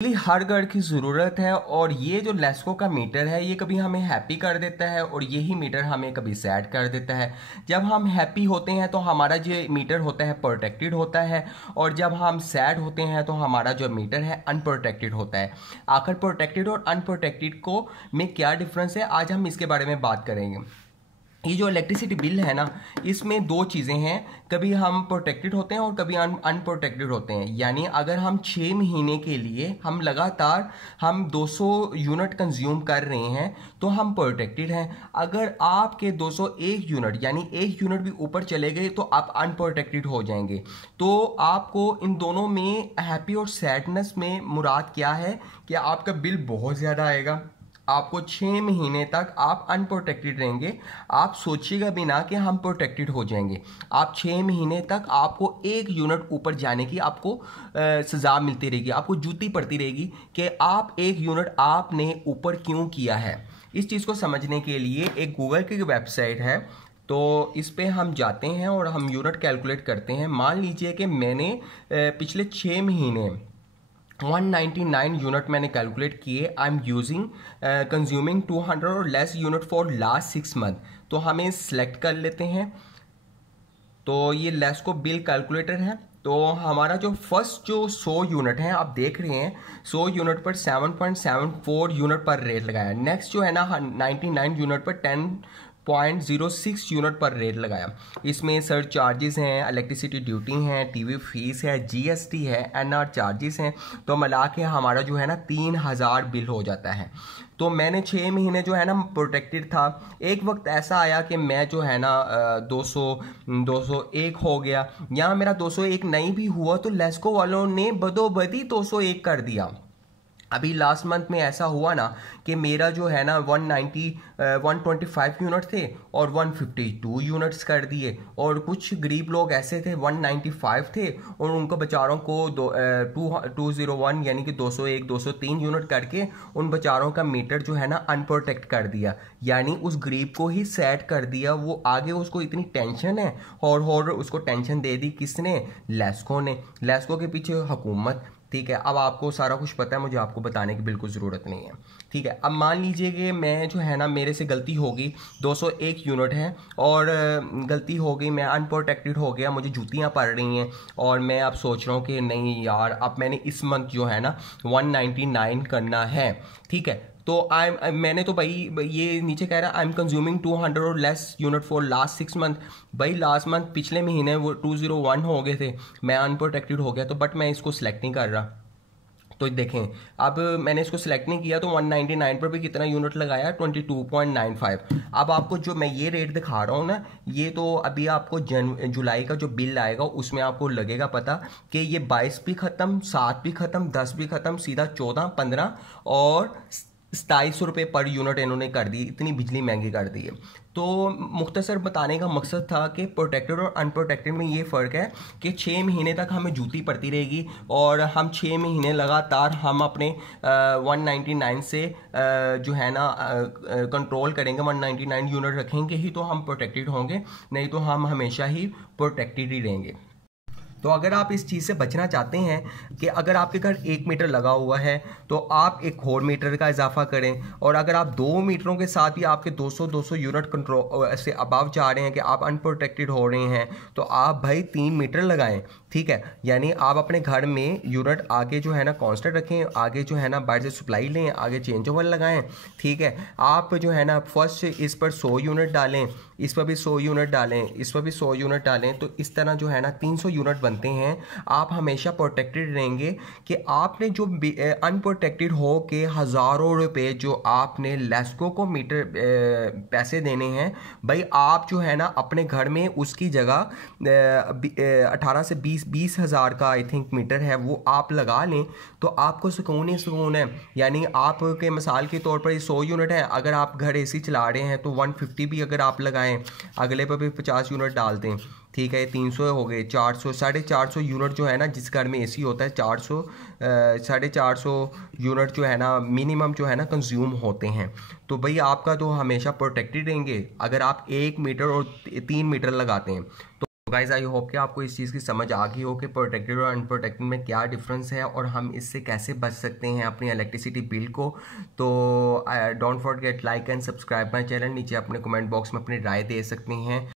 हर घर की ज़रूरत है और ये जो लेस्को का मीटर है ये कभी हमें हैप्पी कर देता है और यही मीटर हमें कभी सैड कर देता है। जब हम हैप्पी होते हैं तो हमारा जो मीटर होता है प्रोटेक्टेड होता है और जब हम सैड होते हैं तो हमारा जो मीटर है अनप्रोटेक्टेड होता है। आखिर प्रोटेक्टेड और अनप्रोटेक्टेड को में क्या डिफरेंस है, आज हम इसके बारे में बात करेंगे। ये जो इलेक्ट्रिसिटी बिल है ना, इसमें दो चीज़ें हैं, कभी हम प्रोटेक्टेड होते हैं और कभी अनप्रोटेक्टेड होते हैं। यानी अगर हम 6 महीने के लिए हम लगातार 200 यूनिट कंज्यूम कर रहे हैं तो हम प्रोटेक्टेड हैं। अगर आपके 201 यूनिट यानी 1 यूनिट भी ऊपर चले गए तो आप अनप्रोटेक्टेड हो जाएंगे। तो आपको इन दोनों में हैप्पी और सैडनेस में मुराद क्या है कि आपका बिल बहुत ज़्यादा आएगा, आपको 6 महीने तक आप अनप्रोटेक्टेड रहेंगे। आप सोचिएगा भी ना कि हम प्रोटेक्टेड हो जाएंगे। आप 6 महीने तक आपको 1 यूनिट ऊपर जाने की आपको सज़ा मिलती रहेगी, आपको जूती पड़ती रहेगी कि आप 1 यूनिट आपने ऊपर क्यों किया है। इस चीज़ को समझने के लिए एक गूगल की वेबसाइट है, तो इस पे हम जाते हैं और हम यूनिट कैलकुलेट करते हैं। मान लीजिए कि मैंने पिछले 6 महीने 199 यूनिट मैंने कैलकुलेट किए। आई एम यूजिंग कंज्यूमिंग 200 और less unit for last 6 month. तो हमें सेलेक्ट कर लेते हैं। तो ये लेस्को बिल कैलकुलेटर है। तो हमारा जो फर्स्ट जो 100 यूनिट है आप देख रहे हैं, 100 यूनिट पर 7.74 यूनिट पर रेट लगाया। नेक्स्ट जो है ना 99 यूनिट पर 10.06 यूनिट पर रेट लगाया। इसमें सर चार्जेस हैं, इलेक्ट्रिसिटी ड्यूटी हैं, टीवी फीस है, जीएसटी है, एनआर चार्जेस हैं। तो मिला के हमारा जो है ना 3000 बिल हो जाता है। तो मैंने 6 महीने जो है ना प्रोटेक्टेड था। एक वक्त ऐसा आया कि मैं जो है ना 201 हो गया, या मेरा 201 नहीं भी हुआ तो लेस्को वालों ने बदोबदी 201 कर दिया। अभी लास्ट मंथ में ऐसा हुआ ना कि मेरा जो है ना 125 यूनिट थे और 152 यूनिट्स कर दिए। और कुछ गरीब लोग ऐसे थे 195 थे और उनको बेचारों को 201 यानी कि 201 203 यूनिट करके उन बेचारों का मीटर जो है ना अनप्रोटेक्ट कर दिया। यानी उस गरीब को ही सैड कर दिया। वो आगे उसको इतनी टेंशन है और उसको टेंशन दे दी किसने? लेस्को ने। लेस्को के पीछे हुकूमत। ठीक है, अब आपको सारा कुछ पता है, मुझे आपको बताने की बिल्कुल ज़रूरत नहीं है। ठीक है, अब मान लीजिए कि मैं जो है ना मेरे से गलती होगी, 201 यूनिट है और गलती हो गई, मैं अनप्रोटेक्टेड हो गया, मुझे जूतियाँ पड़ रही हैं और मैं अब सोच रहा हूँ कि नहीं यार, अब मैंने इस मंथ जो है ना 199 करना है। ठीक है, तो मैंने तो भाई ये नीचे कह रहा है आई एम कंज्यूमिंग 200 और less unit for last 6 month. भाई लास्ट मंथ पिछले महीने वो 201 हो गए थे, मैं अनप्रोटेक्टेड हो गया। तो बट मैं इसको सिलेक्ट नहीं कर रहा। तो देखें, अब मैंने इसको सिलेक्ट नहीं किया तो 199 पर भी कितना यूनिट लगाया? 22.95। अब आपको जो मैं ये रेट दिखा रहा हूँ ना, ये तो अभी आपको जुलाई का जो बिल आएगा उसमें आपको लगेगा पता कि ये 22 भी ख़त्म, 7 भी ख़त्म, 10 भी ख़त्म, सीधा 14, 15 और 2700 रुपये पर यूनिट इन्होंने कर दी। इतनी बिजली महंगी कर दी है। तो मुख्तसर बताने का मकसद था कि प्रोटेक्टेड और अनप्रोटेक्टेड में ये फ़र्क है कि 6 महीने तक हमें जूती पड़ती रहेगी और हम 6 महीने लगातार हम अपने 199 से जो है ना कंट्रोल करेंगे, 199 यूनिट रखेंगे ही तो हम प्रोटेक्टेड होंगे, नहीं तो हम हमेशा ही प्रोटेक्टेड ही रहेंगे। तो अगर आप इस चीज़ से बचना चाहते हैं कि अगर आपके घर 1 मीटर लगा हुआ है तो आप एक और मीटर का इजाफा करें, और अगर आप 2 मीटरों के साथ ही आपके 200 यूनिट कंट्रोल से अबाव चाह रहे हैं कि आप अनप्रोटेक्टेड हो रहे हैं तो आप भाई 3 मीटर लगाएं। ठीक है, यानी आप अपने घर में यूनिट आगे जो है ना कांस्टेंट रखें, आगे जो है ना बाहर से सप्लाई लें, आगे चेंज ओवर लगाएं। ठीक है, आप जो है ना फर्स्ट इस पर 100 यूनिट डालें, इस पर भी 100 यूनिट डालें, इस पर भी 100 यूनिट डालें, तो इस तरह जो है ना 300 यूनिट बनते हैं। आप हमेशा प्रोटेक्टेड रहेंगे कि आपने जो अनप्रोटेक्टेड हो के हज़ारों रुपए जो आपने लेस्को को मीटर पैसे देने हैं, भाई आप जो है ना अपने घर में उसकी जगह 18 से 20 हज़ार का आई थिंक मीटर है वो आप लगा लें तो आपको सुकून ही सुकून है। यानी आपके मिसाल के तौर पर 100 यूनिट है, अगर आप घर एसी चला रहे हैं तो 150 भी अगर आप लगाएं, अगले पर भी 50 यूनिट डाल दें। ठीक है, 300 हो गए, 400, 450 यूनिट जो है ना जिस घर में एसी होता है 400 450 यूनिट जो है ना मिनिमम जो है ना कंज्यूम होते हैं। तो भाई आपका तो हमेशा प्रोटेक्टेड रहेंगे अगर आप 1 मीटर और 3 मीटर लगाते हैं। तो गाइज आई होप कि आपको इस चीज़ की समझ आ गई हो कि प्रोटेक्टेड और अनप्रोटेक्टेड में क्या डिफरेंस है और हम इससे कैसे बच सकते हैं अपनी इलेक्ट्रिसिटी बिल को। तो don't forget like and subscribe my channel. नीचे अपने कमेंट बॉक्स में अपनी राय दे सकते हैं।